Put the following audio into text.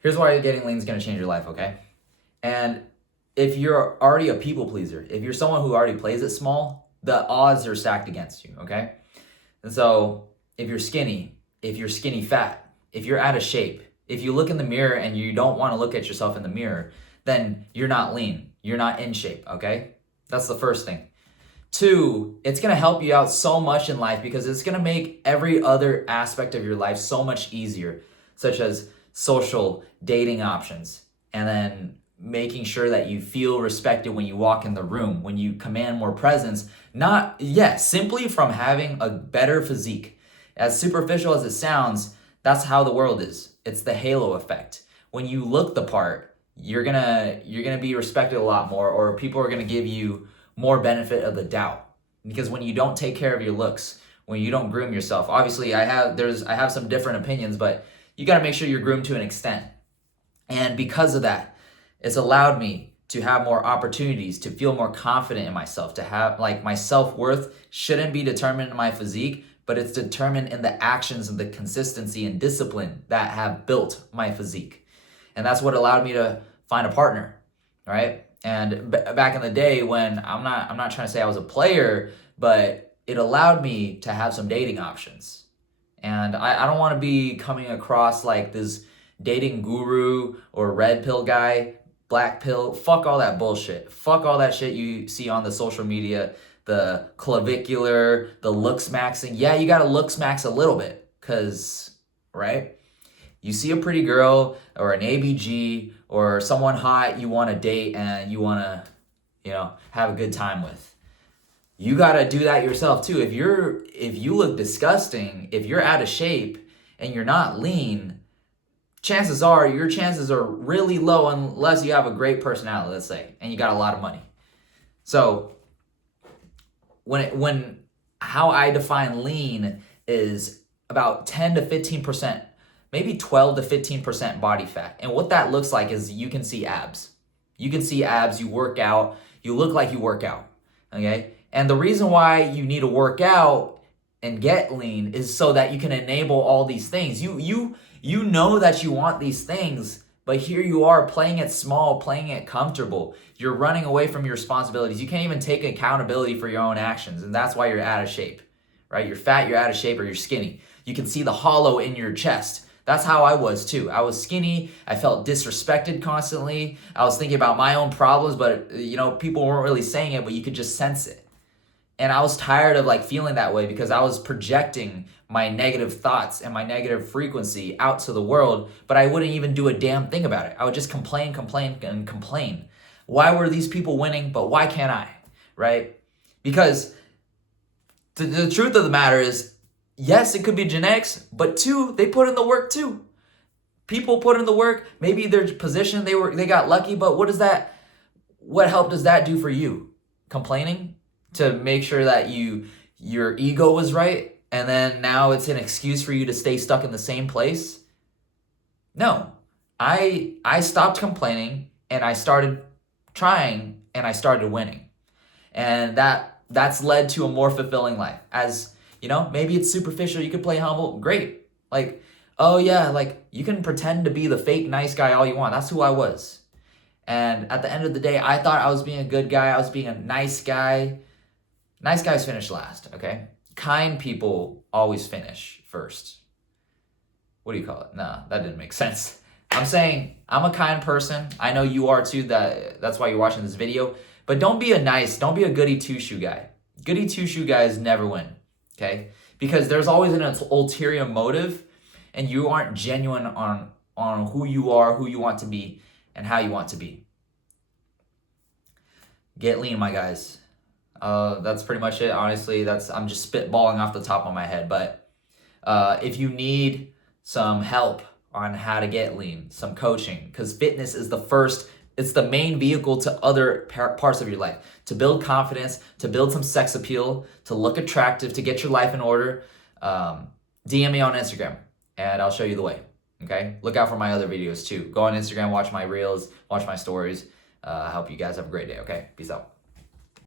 Here's why getting lean is going to change your life, okay? And if you're already a people pleaser, if you're someone who already plays it small, the odds are stacked against you, okay? And so if you're skinny fat, if you're out of shape, if you look in the mirror and you don't want to look at yourself in the mirror, then you're not lean. You're not in shape, okay? That's the first thing. Two, it's going to help you out so much in life because it's going to make every other aspect of your life so much easier, such as social dating options, and then making sure that you feel respected when you walk in the room, when you command more presence, simply from having a better physique. As superficial as it sounds, that's how the world is. It's the halo effect. When you look the part, you're gonna be respected a lot more, or people are gonna give you more benefit of the doubt. Because when you don't take care of your looks, when you don't groom yourself, obviously I have some different opinions, but you got to make sure you're groomed to an extent. And because of that, it's allowed me to have more opportunities, to feel more confident in myself, to have like my self-worth shouldn't be determined in my physique, but it's determined in the actions and the consistency and discipline that have built my physique. And that's what allowed me to find a partner, right? And back in the day when I'm not trying to say I was a player, but it allowed me to have some dating options. And I don't want to be coming across like this dating guru or red pill guy, black pill. Fuck all that bullshit. Fuck all that shit you see on the social media, the clavicular, the looks maxing. Yeah, you got to looks max a little bit because, right? You see a pretty girl or an ABG or someone hot you want to date and you want to, have a good time with. You got to do that yourself too. If you look disgusting, if you're out of shape and you're not lean, chances are your chances are really low unless you have a great personality, let's say, and you got a lot of money. So when how I define lean is about 10 to 15%, maybe 12 to 15% body fat. And what that looks like is you can see abs. You can see abs, you work out, you look like you work out, okay? And the reason why you need to work out and get lean is so that you can enable all these things. You know that you want these things, but here you are playing it small, playing it comfortable. You're running away from your responsibilities. You can't even take accountability for your own actions, and that's why you're out of shape, right? You're fat, you're out of shape, or you're skinny. You can see the hollow in your chest. That's how I was too. I was skinny. I felt disrespected constantly. I was thinking about my own problems, but people weren't really saying it, but you could just sense it. And I was tired of like feeling that way because I was projecting my negative thoughts and my negative frequency out to the world, but I wouldn't even do a damn thing about it. I would just complain. Why were these people winning, but why can't I, right? Because the truth of the matter is, yes, it could be genetics, but two, they put in the work too. People put in the work. Maybe their position, they got lucky, but what help does that do for you? Complaining to make sure that your ego was right, and then now it's an excuse for you to stay stuck in the same place? No. I stopped complaining and I started trying and I started winning. And that's led to a more fulfilling life. As maybe it's superficial, you could play humble, great. Like, oh yeah, like you can pretend to be the fake nice guy all you want. That's who I was. And at the end of the day, I thought I was being a good guy. I was being a nice guy. Nice guys finish last, okay? Kind people always finish first. What do you call it? Nah, that didn't make sense. I'm saying I'm a kind person. I know you are too. That's why you're watching this video. But don't be a goody two-shoe guy. Goody two-shoe guys never win, okay? Because there's always an ulterior motive, and you aren't genuine on who you are, who you want to be, and how you want to be. Get lean, my guys. That's pretty much it. Honestly, I'm just spitballing off the top of my head. But if you need some help on how to get lean, some coaching, because fitness is it's the main vehicle to other parts of your life, to build confidence, to build some sex appeal, to look attractive, to get your life in order. DM me on Instagram and I'll show you the way. Okay. Look out for my other videos too. Go on Instagram, watch my reels, watch my stories. I hope you guys have a great day. Okay. Peace out.